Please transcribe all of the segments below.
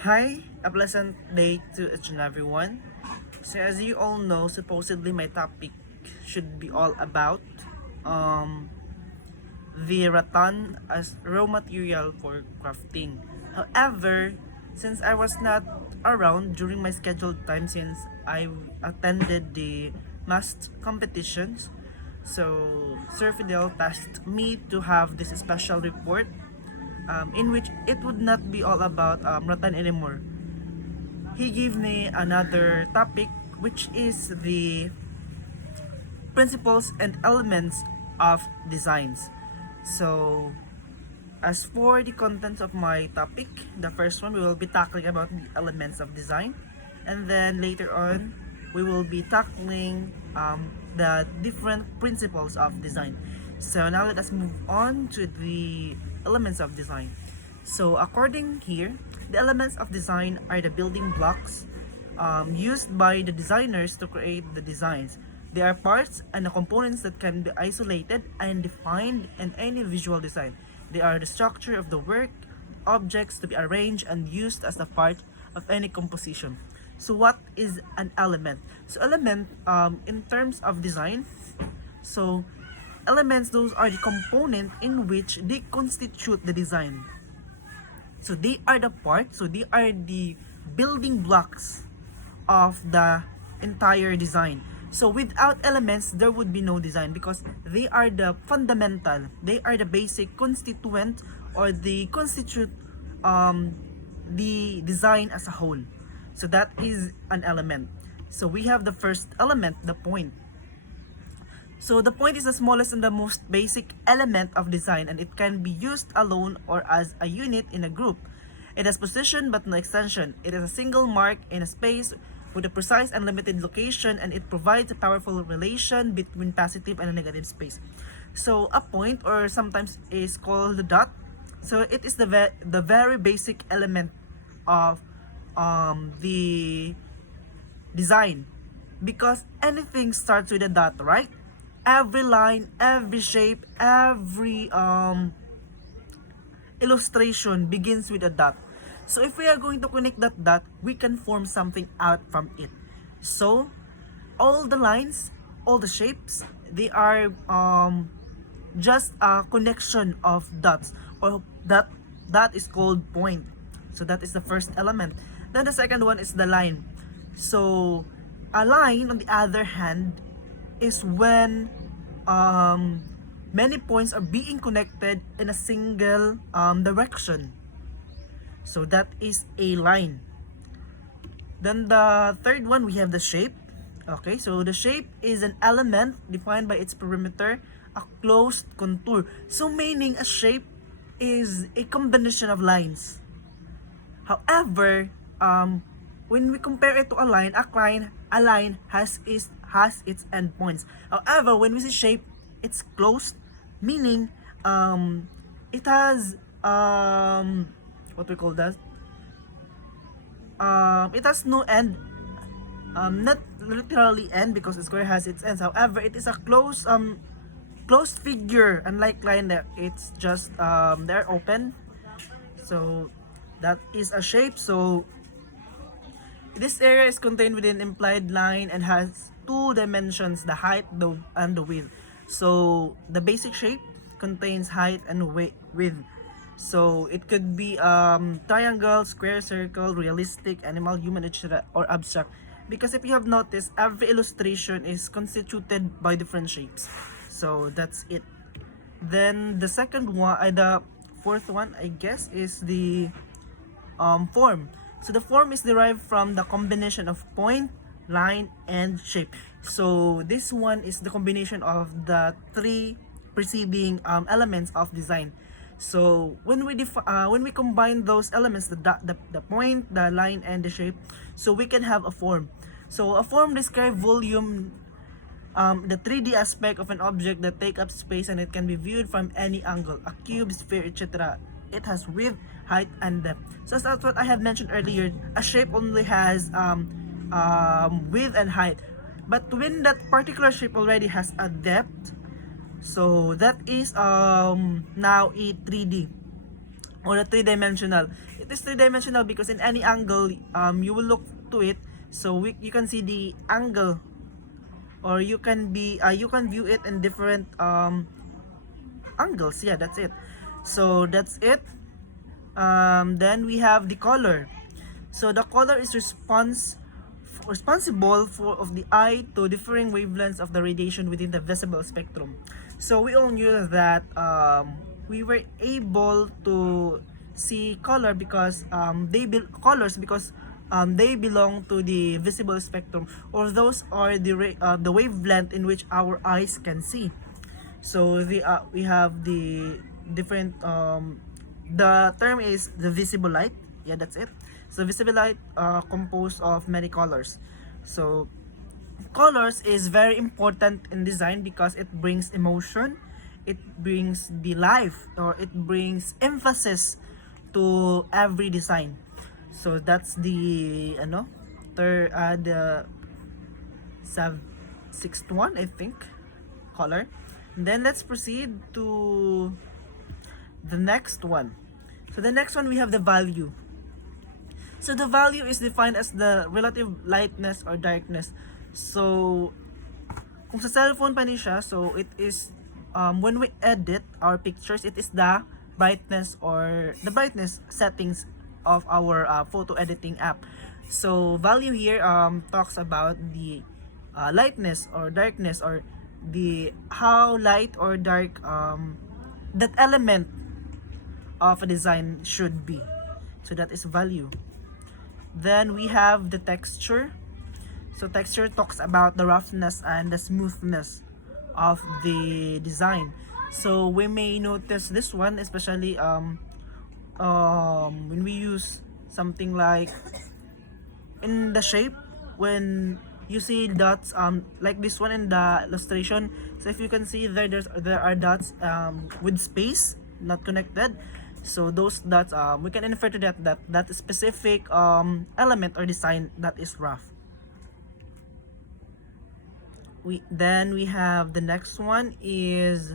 Hi, a pleasant day to each and everyone. So as you all know, supposedly my topic should be all about um the rattan as raw material for crafting. However, since I was not around during my scheduled time since I attended the mass competitions, so Sir Fidel tasked me to have this special report in which it would not be all about rattan anymore. He gave me another topic, which is the principles and elements of designs. So as for the contents of my topic, the first one we will be tackling about the elements of design, and then later on we will be tackling the different principles of design. So now let us move on to the elements of design. So according here, the elements of design are the building blocks used by the designers to create the designs. They are parts and the components that can be isolated and defined in any visual design. They are the structure of the work, objects to be arranged and used as a part of any composition. So what is an element? So element in terms of design, so elements, those are the component in which they constitute the design. So they are the part, so they are the building blocks of the entire design. So without elements, there would be no design because they are the fundamental, they are the basic constituent or the constitute um, the design as a whole. So that is an element. So we have the first element, the point. So the point is the smallest and the most basic element of design, and it can be used alone or as a unit in a group. It has position but no extension. It is a single mark in a space with a precise and limited location, and it provides a powerful relation between positive and a negative space. So a point, or sometimes is called the dot. So it is the very basic element of the design, because anything starts with a dot, right? Every line, every shape, every illustration begins with a dot. So if we are going to connect that dot, we can form something out from it. So all the lines, all the shapes, they are just a connection of dots, or that is called point. So that is the first element. Then the second one is the line. So a line, on the other hand, is when um, many points are being connected in a single direction. So that is a line. Then the third one, we have the shape. Okay, so the shape is an element defined by its perimeter, a closed contour. So meaning a shape is a combination of lines. However, when we compare it to a line has its endpoints. However, when we see shape, it's closed, meaning it has what we call that. It has no end. Not literally end because the square has its ends. However, it is a closed figure, unlike line that it's just they're open. So that is a shape. So this area is contained within implied line and has two dimensions, the height and the width. So the basic shape contains height and width. So it could be triangle, square, circle, realistic, animal, human, etc. or abstract. Because if you have noticed, every illustration is constituted by different shapes. So that's it. Then the second one, the fourth one, I guess, is the form. So the form is derived from the combination of point, line, and shape. So this one is the combination of the three preceding elements of design. So when we combine those elements, the point, the line, and the shape, so we can have a form. So a form describes volume, the 3D aspect of an object that take up space, and it can be viewed from any angle, a cube, sphere, etc. It has width, height, and depth. So that's what I have mentioned earlier. A shape only has width and height. But when that particular shape already has a depth, so that is now a 3D. or the three-dimensional. It is three-dimensional because in any angle you will look to it, so you can see the angle, or you can view it in different angles. Yeah, that's it. So that's it. Then we have the color. So the color is responsible for of the eye to differing wavelengths of the radiation within the visible spectrum. So we all knew that we were able to see color because colors because they belong to the visible spectrum, or those are the wavelength in which our eyes can see. So we have the different the term is the visible light. Yeah, that's it. So visible light composed of many colors. So colors is very important in design because it brings emotion, it brings the life, or it brings emphasis to every design. So that's the the sixth one, I think, color. And then let's proceed to the next one. So the next one, we have the value. So the value is defined as the relative lightness or darkness. So kung sa cellphone pa ni siya, so it is when we edit our pictures, it is the brightness or the brightness settings of our photo editing app. So value here talks about the lightness or darkness, or the how light or dark that element of a design should be. So that is value. Then we have the texture. So texture talks about the roughness and the smoothness of the design. So we may notice this one, especially when we use something like in the shape, when you see dots like this one in the illustration. So if you can see there are dots with space not connected. So those dots we can infer to that specific element or design that is rough. Then we have the next one is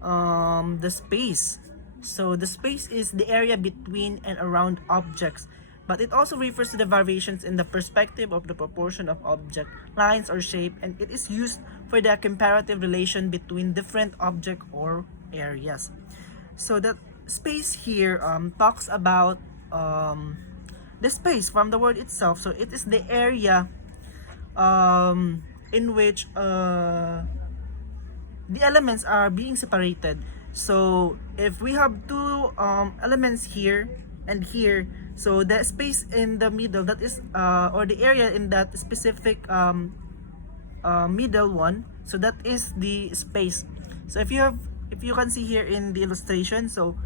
the space. So the space is the area between and around objects, but it also refers to the variations in the perspective of the proportion of object lines or shape, and it is used for the comparative relation between different object or areas. So the space here talks about the space from the word itself. So it is the area in which the elements are being separated. So if we have two elements here and here, so the space in the middle, that is or the area in that specific middle one, so that is the space. So if you can see here in the illustration, so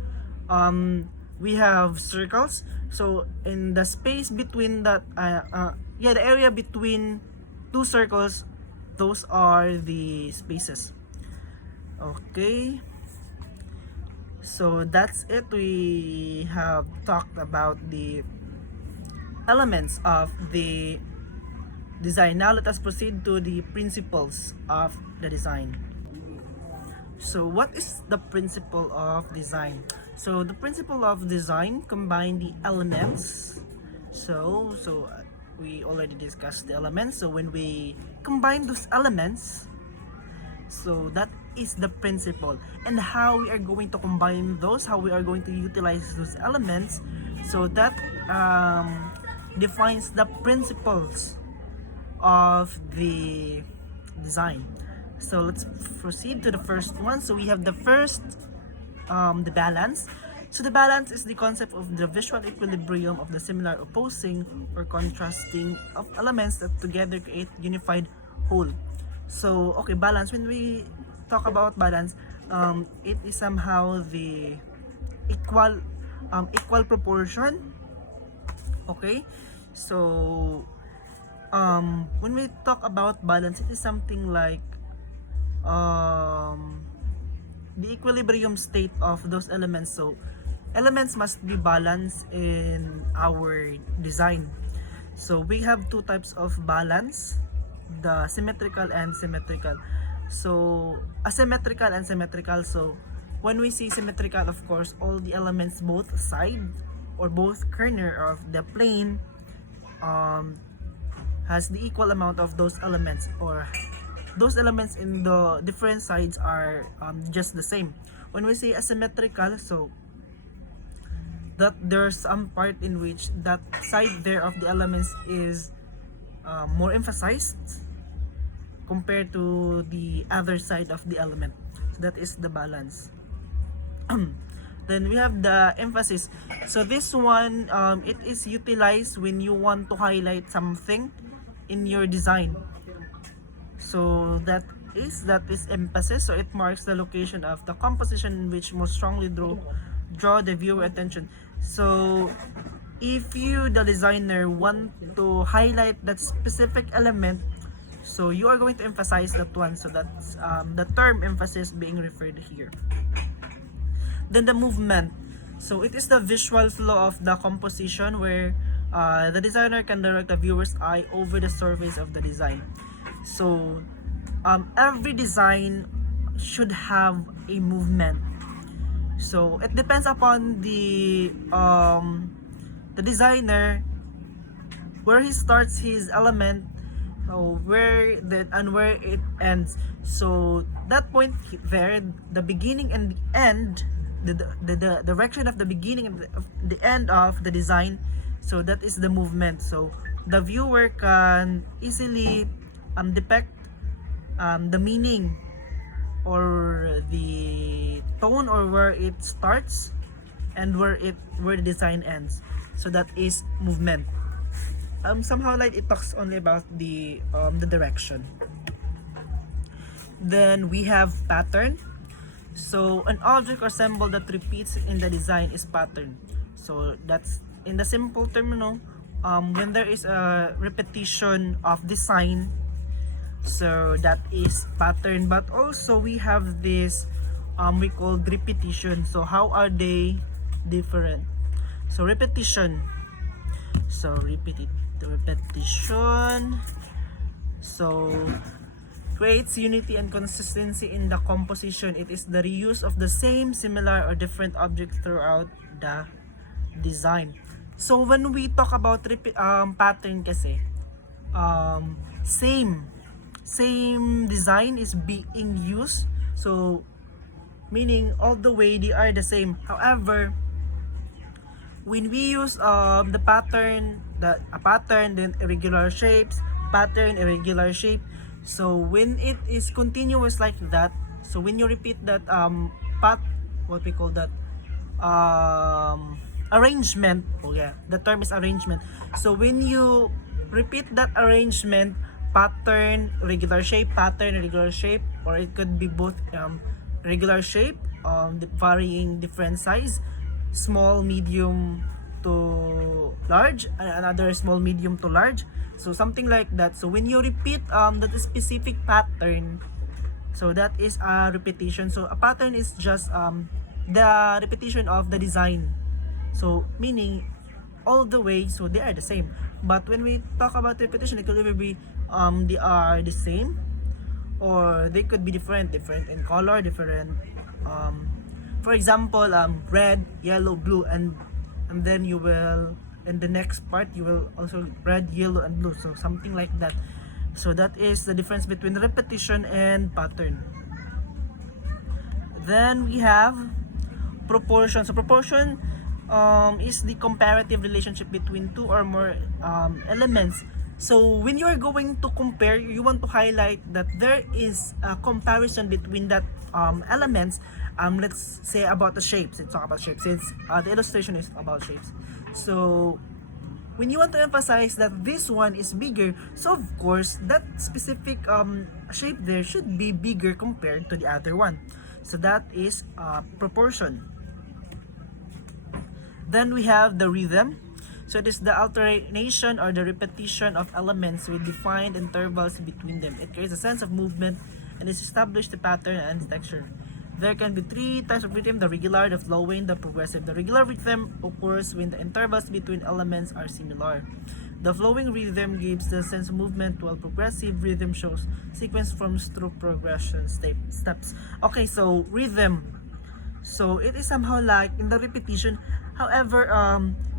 we have circles. So in the space between that the area between two circles, those are the spaces. Okay, so that's it. We have talked about the elements of the design. Now let us proceed to the principles of the design. So what is the principle of design? So the principle of design combine the elements. So we already discussed the elements. So when we combine those elements, so that is the principle, and how we are going to combine those, how we are going to utilize those elements, so that defines the principles of the design. So let's proceed to the first one. So we have the first, the balance. So the balance is the concept of the visual equilibrium of the similar opposing or contrasting of elements that together create unified whole. So okay, balance, when we talk about balance, it is somehow the equal proportion. Okay, so when we talk about balance, it is something like the equilibrium state of those elements. So elements must be balanced in our design. So we have two types of balance, the symmetrical and symmetrical. So asymmetrical and symmetrical. So when we say symmetrical, of course, all the elements both side or both corner of the plane um, has the equal amount of those elements, or those elements in the different sides are just the same. When we say asymmetrical, so that there's some part in which that side there of the elements is more emphasized compared to the other side of the element. So that is the balance. Then we have the emphasis. So this one, it is utilized when you want to highlight something in your design. So that is emphasis. So it marks the location of the composition which most strongly draw the viewer attention. So if you, the designer, want to highlight that specific element, so you are going to emphasize that one. So that's the term emphasis being referred here. Then the movement. So it is the visual flow of the composition where the designer can direct the viewer's eye over the surface of the design. So every design should have a movement. So it depends upon the designer where he starts his element, where it ends. So that point there, the beginning and the end, the direction of the beginning and the end of the design, so that is the movement. So the viewer can easily depict the meaning or the tone, or where it starts and where the design ends. So that is movement. Somehow like it talks only about the direction. Then we have pattern. So an object or symbol that repeats in the design is pattern. So that's in the simple term, when there is a repetition of design, so that is pattern. But also we have this we call repetition. So how are they different? So repetition. So repetition. So creates unity and consistency in the composition. It is the reuse of the same, similar, or different objects throughout the design. So when we talk about pattern kasi, same design is being used. So meaning all the way they are the same. However, when we use the pattern, a pattern, then irregular shapes, pattern, irregular shape. So when it is continuous like that, so when you repeat that what we call that arrangement, the term is arrangement. So when you repeat that arrangement, pattern, regular shape, pattern, regular shape, or it could be both regular shape, varying different size, small, medium to large, and another small, medium to large. So something like that. So when you repeat that specific pattern, so that is a repetition. So a pattern is just the repetition of the design. So meaning all the way, so they are the same. But when we talk about repetition, it could either be they are the same, or they could be different in color, different for example, red, yellow, blue, and then you will, in the next part, you will also red, yellow, and blue. So something like that. So that is the difference between repetition and pattern. Then we have proportion. So proportion is the comparative relationship between two or more elements. So when you are going to compare, you want to highlight that there is a comparison between that elements. Let's say about the shapes. Let's talk about shapes since the illustration is about shapes. So when you want to emphasize that this one is bigger, so of course that specific shape there should be bigger compared to the other one. So that is proportion. Then we have the rhythm. So it is the alternation or the repetition of elements with defined intervals between them. It creates a sense of movement and is established the pattern and texture. There can be three types of rhythm: the regular, the flowing, the progressive. The regular rhythm occurs when the intervals between elements are similar. The flowing rhythm gives the sense of movement, while progressive rhythm shows sequence forms through progression steps. Okay, so rhythm. So it is somehow like in the repetition. However,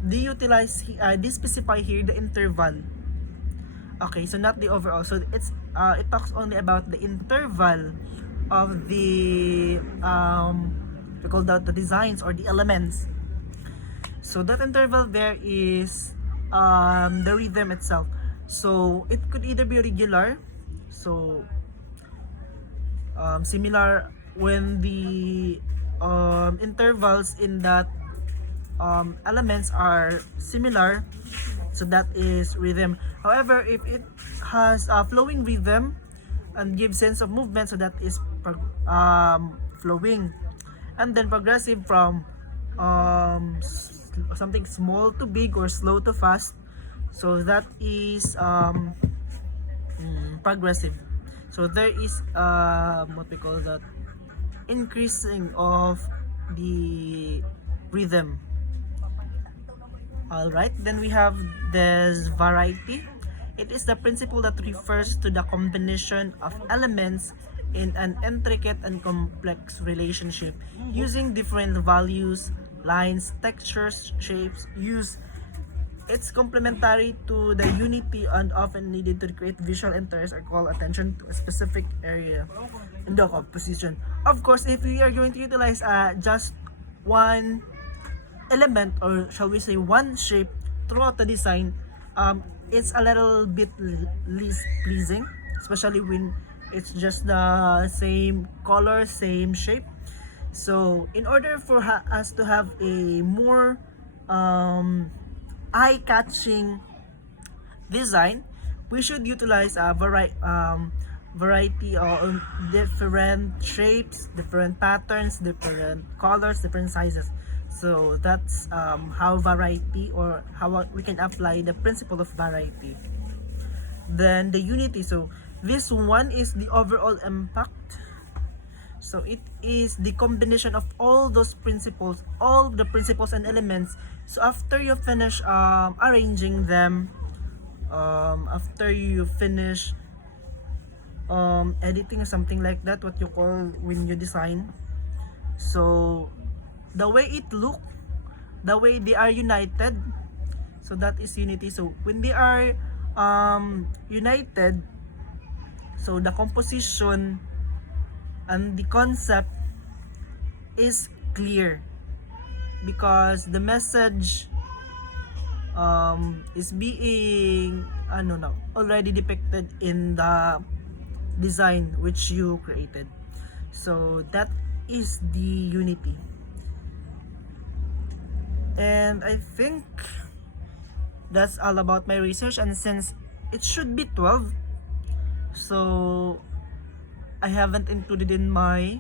they specify here the interval. Okay, so not the overall. So it talks only about the interval of the we call that the designs or the elements. So that interval there is the rhythm itself. So it could either be regular, so similar when the intervals in that elements are similar, so that is rhythm. However, if it has a flowing rhythm and gives sense of movement, so that is flowing. And then progressive from something small to big or slow to fast, so that is progressive. So there is what we call that increasing of the rhythm. Alright, then we have this variety. It is the principle that refers to the combination of elements in an intricate and complex relationship using different values, lines, textures, shapes, use. It's complementary to the unity and often needed to create visual interest or call attention to a specific area in the composition. Of course, if we are going to utilize just one element, or shall we say one shape throughout the design, it's a little bit least pleasing, especially when it's just the same color, same shape. So in order for us to have a more eye-catching design, we should utilize a variety of different shapes, different patterns, different colors, different sizes. So that's how variety, or how we can apply the principle of variety. Then the unity. So this one is the overall impact. So it is the combination of all those principles, all the principles and elements. So after you finish arranging them, after you finish editing or something like that, what you call when you design. So the way it look, the way they are united, so that is unity. So when they are united, so the composition and the concept is clear, because the message is being already depicted in the design which you created. So that is the unity. And I think that's all about my research, and since it should be 12, so I haven't included in my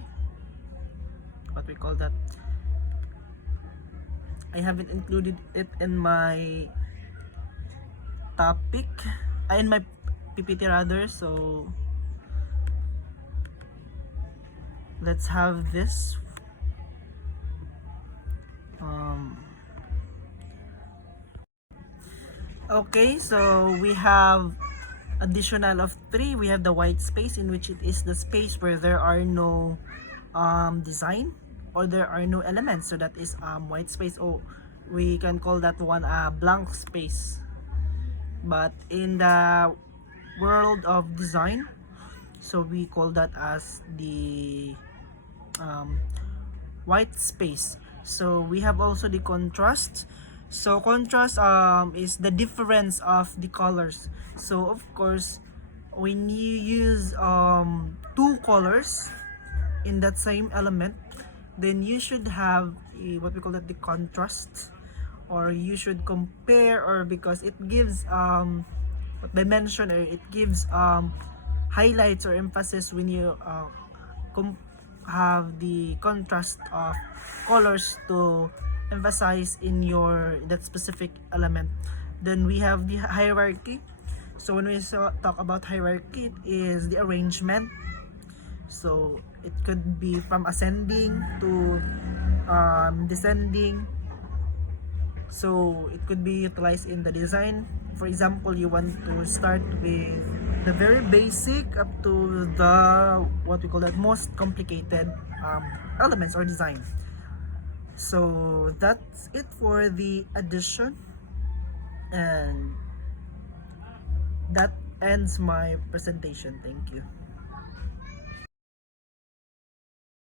what we call that I haven't included it in my topic, in my PPT rather. So let's have this. Okay, so we have additional of 3. We have the white space, in which it is the space where there are no design or there are no elements. So that is white space. Oh, we can call that one a blank space. But in the world of design, so we call that as the white space. So we have also the contrast. So contrast is the difference of the colors. So of course, when you use 2 colors in that same element, then you should have what we call that the contrast, or you should compare, or because it gives dimension, or it gives highlights or emphasis when you have the contrast of colors to emphasize in that specific element. Then we have the hierarchy. So when we talk about hierarchy, it is the arrangement. So it could be from ascending to descending. So it could be utilized in the design. For example, you want to start with the very basic up to the what we call that most complicated elements or design. So that's it for the addition, and that ends my presentation. Thank you.